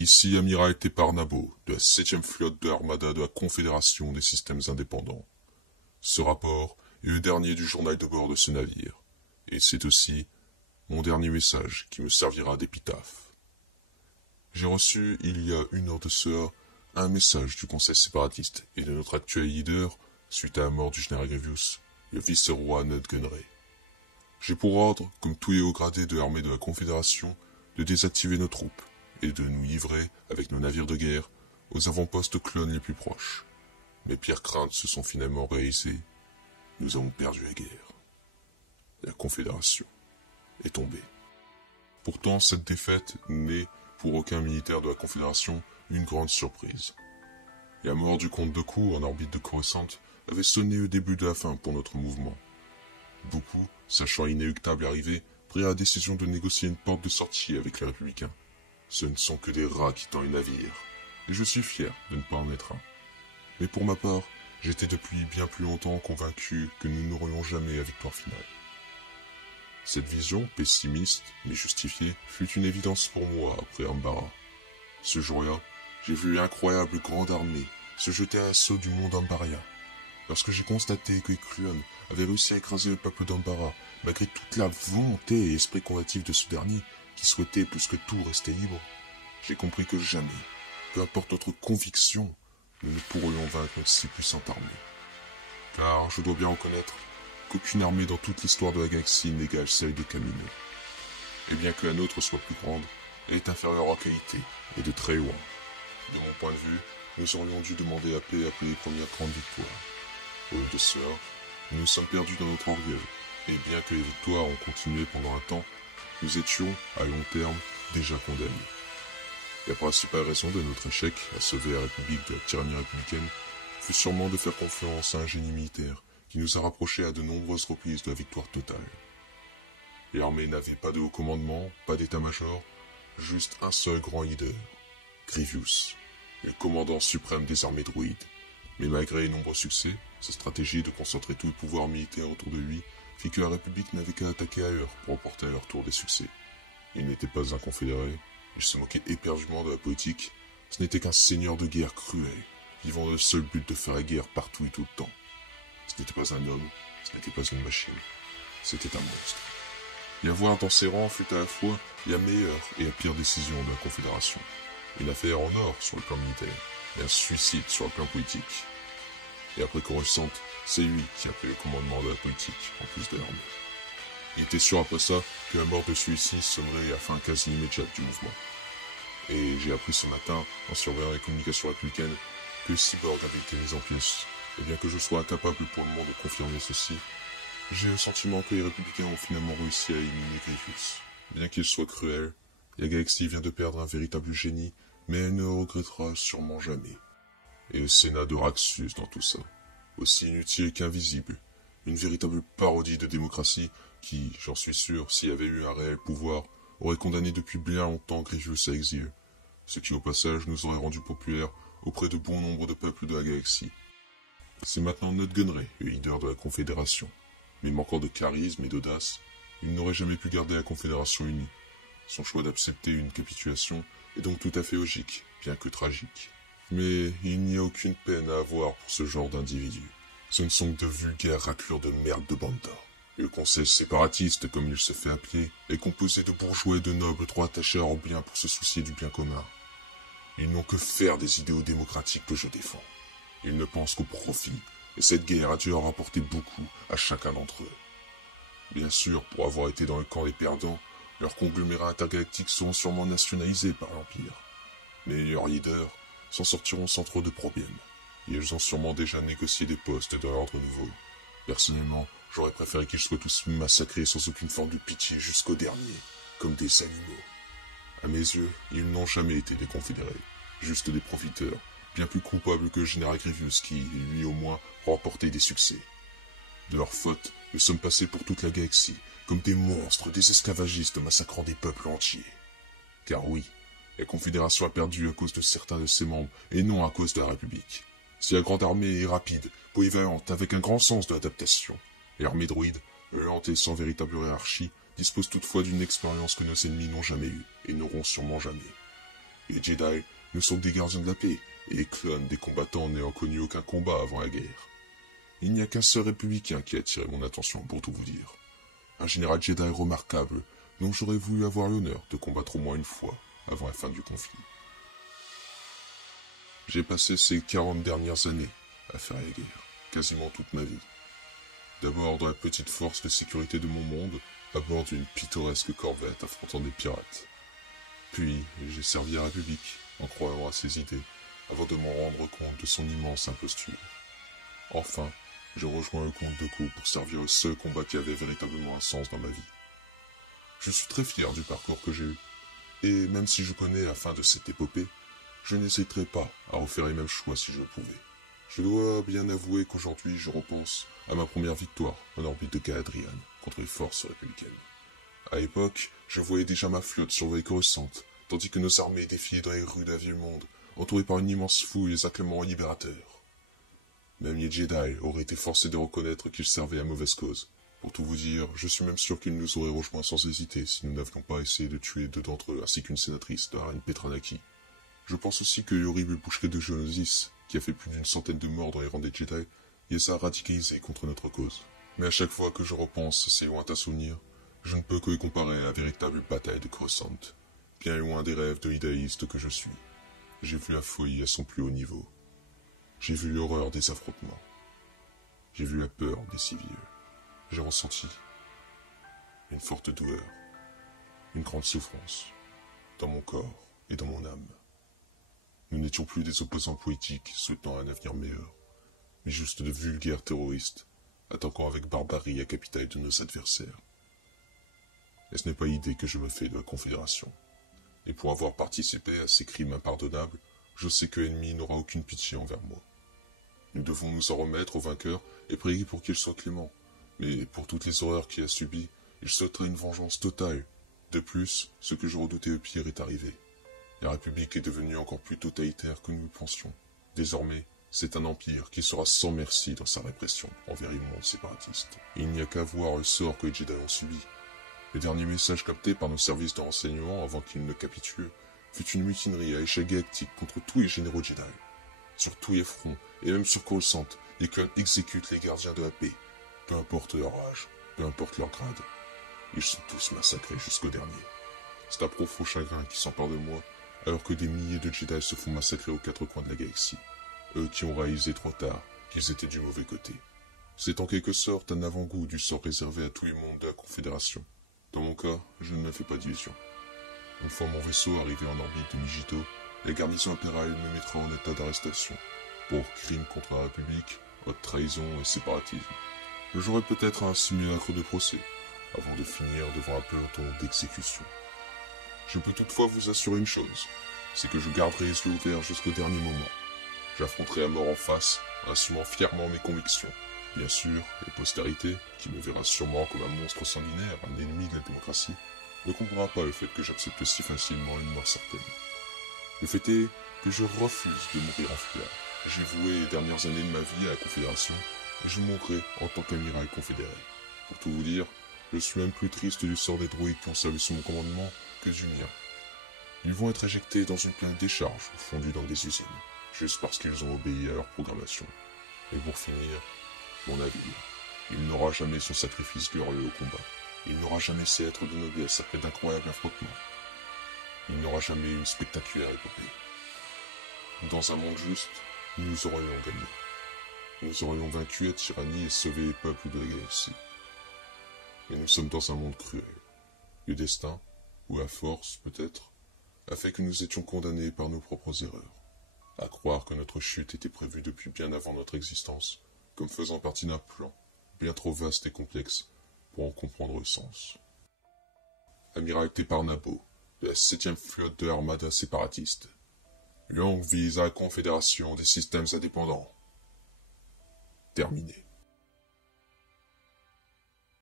Ici Amiral Teparnabo, de la 7e flotte de l'armada de la Confédération des systèmes indépendants. Ce rapport est le dernier du journal de bord de ce navire, et c'est aussi mon dernier message qui me servira d'épitaphe. J'ai reçu, il y a 1 heure de cela, un message du conseil séparatiste et de notre actuel leader, suite à la mort du général Grievous, le vice-roi Nut Gunray. J'ai pour ordre, comme tous les hauts gradés de l'armée de la Confédération, de désactiver nos troupes et de nous livrer, avec nos navires de guerre, aux avant-postes clones les plus proches. Mes pires craintes se sont finalement réalisées. Nous avons perdu la guerre. La Confédération est tombée. Pourtant, cette défaite n'est, pour aucun militaire de la Confédération, une grande surprise. La mort du comte Dooku en orbite de Coruscant avait sonné le début de la fin pour notre mouvement. Beaucoup, sachant l'inéluctable arrivée, prirent la décision de négocier une porte de sortie avec les Républicains. Ce ne sont que des rats qui tendent les navires, et je suis fier de ne pas en être un. Mais pour ma part, j'étais depuis bien plus longtemps convaincu que nous n'aurions jamais la victoire finale. Cette vision, pessimiste mais justifiée, fut une évidence pour moi après Ambarra. Ce jour-là, j'ai vu l'incroyable grande armée se jeter à l'assaut du monde Ambarien. Lorsque j'ai constaté que les Clones avaient réussi à écraser le peuple d'Ambarra, malgré toute la volonté et l'esprit combatif de ce dernier, qui souhaitait plus que tout rester libre, j'ai compris que jamais, peu importe notre conviction, nous ne pourrions vaincre une si puissante armée. Car je dois bien reconnaître qu'aucune armée dans toute l'histoire de la galaxie n'égale celle de Kamino. Et bien que la nôtre soit plus grande, elle est inférieure en qualité, et de très loin. De mon point de vue, nous aurions dû demander la paix après les premières grandes victoires. Au lieu de cela, nous nous sommes perdus dans notre orgueil, et bien que les victoires ont continué pendant un temps, nous étions, à long terme, déjà condamnés. La principale raison de notre échec à sauver la République de la tyrannie républicaine fut sûrement de faire confiance à un génie militaire qui nous a rapprochés à de nombreuses reprises de la victoire totale. L'armée n'avait pas de haut commandement, pas d'état-major, juste un seul grand leader, Grievous, le commandant suprême des armées droïdes. Mais malgré les nombreux succès, sa stratégie de concentrer tout le pouvoir militaire autour de lui fit que la République n'avait qu'à attaquer ailleurs pour remporter à leur tour des succès. Il n'était pas un confédéré, il se moquait éperdument de la politique, ce n'était qu'un seigneur de guerre cruel, vivant dans le seul but de faire la guerre partout et tout le temps. Ce n'était pas un homme, ce n'était pas une machine, c'était un monstre. Y avoir dans ses rangs fut à la fois la meilleure et la pire décision de la Confédération. Une affaire en or sur le plan militaire, et un suicide sur le plan politique. Et après Coruscant, c'est lui qui a pris le commandement de la politique, en plus de l'armée. Il était sûr après ça que la mort de celui-ci sonnerait la fin quasi immédiate du mouvement. Et j'ai appris ce matin, en surveillant les communications républicaines, que Cyborg avait été mis en pièces. Et bien que je sois incapable pour le moment de confirmer ceci, j'ai le sentiment que les républicains ont finalement réussi à éliminer Grievous. Bien qu'il soit cruel, la galaxie vient de perdre un véritable génie, mais elle ne le regrettera sûrement jamais. Et le Sénat de Raxus dans tout ça, aussi inutile qu'invisible, une véritable parodie de démocratie qui, j'en suis sûr, s'il y avait eu un réel pouvoir, aurait condamné depuis bien longtemps Grievous à exil, ce qui au passage nous aurait rendu populaires auprès de bon nombre de peuples de la galaxie. C'est maintenant Nut Gunray, le leader de la Confédération. Mais manquant de charisme et d'audace, il n'aurait jamais pu garder la Confédération unie. Son choix d'accepter une capitulation est donc tout à fait logique, bien que tragique. Mais il n'y a aucune peine à avoir pour ce genre d'individus. Ce ne sont que de vulgaires raclures de merde de Banda. Le conseil séparatiste, comme il se fait appeler, est composé de bourgeois et de nobles trop attachés à leur bien pour se soucier du bien commun. Ils n'ont que faire des idéaux démocratiques que je défends. Ils ne pensent qu'au profit, et cette guerre a dû leur rapporter beaucoup à chacun d'entre eux. Bien sûr, pour avoir été dans le camp des perdants, leurs conglomérats intergalactiques seront sûrement nationalisés par l'Empire. Mais leurs leaders s'en sortiront sans trop de problèmes. Et ils ont sûrement déjà négocié des postes de l'ordre nouveau. Personnellement, j'aurais préféré qu'ils soient tous massacrés sans aucune forme de pitié jusqu'au dernier, comme des animaux. À mes yeux, ils n'ont jamais été des confédérés, juste des profiteurs, bien plus coupables que le général Grievous qui, lui au moins, remportait des succès. De leur faute, nous sommes passés pour toute la galaxie, comme des monstres, des esclavagistes massacrant des peuples entiers. Car oui, la Confédération a perdu à cause de certains de ses membres, et non à cause de la République. Si la grande armée est rapide, polyvalente, avec un grand sens de l'adaptation, l'armée droïde, lente et sans véritable hiérarchie, dispose toutefois d'une expérience que nos ennemis n'ont jamais eue, et n'auront sûrement jamais. Les Jedi ne sont que des gardiens de la paix, et les clones des combattants n'ayant connu aucun combat avant la guerre. Il n'y a qu'un seul républicain qui a attiré mon attention pour tout vous dire. Un général Jedi remarquable, dont j'aurais voulu avoir l'honneur de combattre au moins une fois avant la fin du conflit. J'ai passé ces 40 dernières années à faire la guerre, quasiment toute ma vie. D'abord dans la petite force de sécurité de mon monde, à bord d'une pittoresque corvette affrontant des pirates. Puis j'ai servi la République, en croyant à ses idées, avant de m'en rendre compte de son immense imposture. Enfin, je rejoins le compte de coup pour servir le seul combat qui avait véritablement un sens dans ma vie. Je suis très fier du parcours que j'ai eu, et même si je connais la fin de cette épopée, je n'hésiterai pas à refaire les mêmes choix si je le pouvais. Je dois bien avouer qu'aujourd'hui je repense à ma première victoire en orbite de Galadriel contre les forces républicaines. À l'époque, je voyais déjà ma flotte surveiller Coruscant, tandis que nos armées défilaient dans les rues d'un vieux monde, entourées par une immense foule et les acclamants libérateurs. Même les Jedi auraient été forcés de reconnaître qu'ils servaient à mauvaise cause. Pour tout vous dire, je suis même sûr qu'ils nous auraient rejoints sans hésiter si nous n'avions pas essayé de tuer deux d'entre eux ainsi qu'une sénatrice de la reine Petranaki. Je pense aussi que l'horrible boucherie de Geonosis, qui a fait plus d'une centaine de morts dans les rangs des Jedi, les a radicalisés contre notre cause. Mais à chaque fois que je repense à ces lointains souvenirs, je ne peux que les comparer à la véritable bataille de Coruscant, bien loin des rêves de l'idéaliste que je suis. J'ai vu la folie à son plus haut niveau. J'ai vu l'horreur des affrontements. J'ai vu la peur des civils. J'ai ressenti une forte douleur, une grande souffrance, dans mon corps et dans mon âme. Nous n'étions plus des opposants politiques souhaitant un avenir meilleur, mais juste de vulgaires terroristes, attaquant avec barbarie la capitale de nos adversaires. Et ce n'est pas l'idée que je me fais de la Confédération. Et pour avoir participé à ces crimes impardonnables, je sais que l'ennemi n'aura aucune pitié envers moi. Nous devons nous en remettre au vainqueur et prier pour qu'il soit clément. Mais pour toutes les horreurs qu'il a subies, il souhaiterait une vengeance totale. De plus, ce que je redoutais le pire est arrivé. La République est devenue encore plus totalitaire que nous le pensions. Désormais, c'est un empire qui sera sans merci dans sa répression envers les mondes séparatistes. Il n'y a qu'à voir le sort que les Jedi ont subi. Le dernier message capté par nos services de renseignement avant qu'ils ne capitulent fut une mutinerie à échelle galactique contre tous les généraux Jedi. Sur tous les fronts, et même sur Coruscant, les clones exécutent les gardiens de la paix. Peu importe leur âge, peu importe leur grade. Ils sont tous massacrés jusqu'au dernier. C'est un profond chagrin qui s'empare de moi, alors que des milliers de Jedi se font massacrer aux quatre coins de la galaxie. Eux qui ont réalisé trop tard qu'ils étaient du mauvais côté. C'est en quelque sorte un avant-goût du sort réservé à tous les mondes de la Confédération. Dans mon cas, je ne me fais pas d'illusions. Une fois mon vaisseau arrivé en orbite de Mijito, la garnison impériale me mettra en état d'arrestation, pour crimes contre la République, haute trahison et séparatisme. J'aurai peut-être un simulacre de procès, avant de finir devant un peloton d'exécution. Je peux toutefois vous assurer une chose, c'est que je garderai les yeux ouverts jusqu'au dernier moment. J'affronterai la mort en face, en assumant fièrement mes convictions. Bien sûr, la postérité, qui me verra sûrement comme un monstre sanguinaire, un ennemi de la démocratie, ne comprendra pas le fait que j'accepte si facilement une mort certaine. Le fait est que je refuse de mourir en foulard. J'ai voué les dernières années de ma vie à la Confédération, et je mourrai en tant qu'amiral confédéré. Pour tout vous dire, je suis même plus triste du sort des droïdes qui ont servi sous mon commandement que du mien. Ils vont être éjectés dans une pleine décharge, fondue dans des usines, juste parce qu'ils ont obéi à leur programmation. Et pour finir, mon navire, il n'aura jamais son sacrifice glorieux au combat. Il n'aura jamais ses êtres de noblesse après d'incroyables affrontements. Il n'aura jamais une spectaculaire épopée. Dans un monde juste, nous aurions gagné. Nous aurions vaincu la tyrannie et sauvé les peuples de la galaxie. Mais nous sommes dans un monde cruel. Le destin, ou la force peut-être, a fait que nous étions condamnés par nos propres erreurs. À croire que notre chute était prévue depuis bien avant notre existence, comme faisant partie d'un plan, bien trop vaste et complexe, pour en comprendre le sens. Amiral Teparnabo, de la 7e flotte de l'armada séparatiste. Longue vie à la Confédération des systèmes indépendants. Terminé.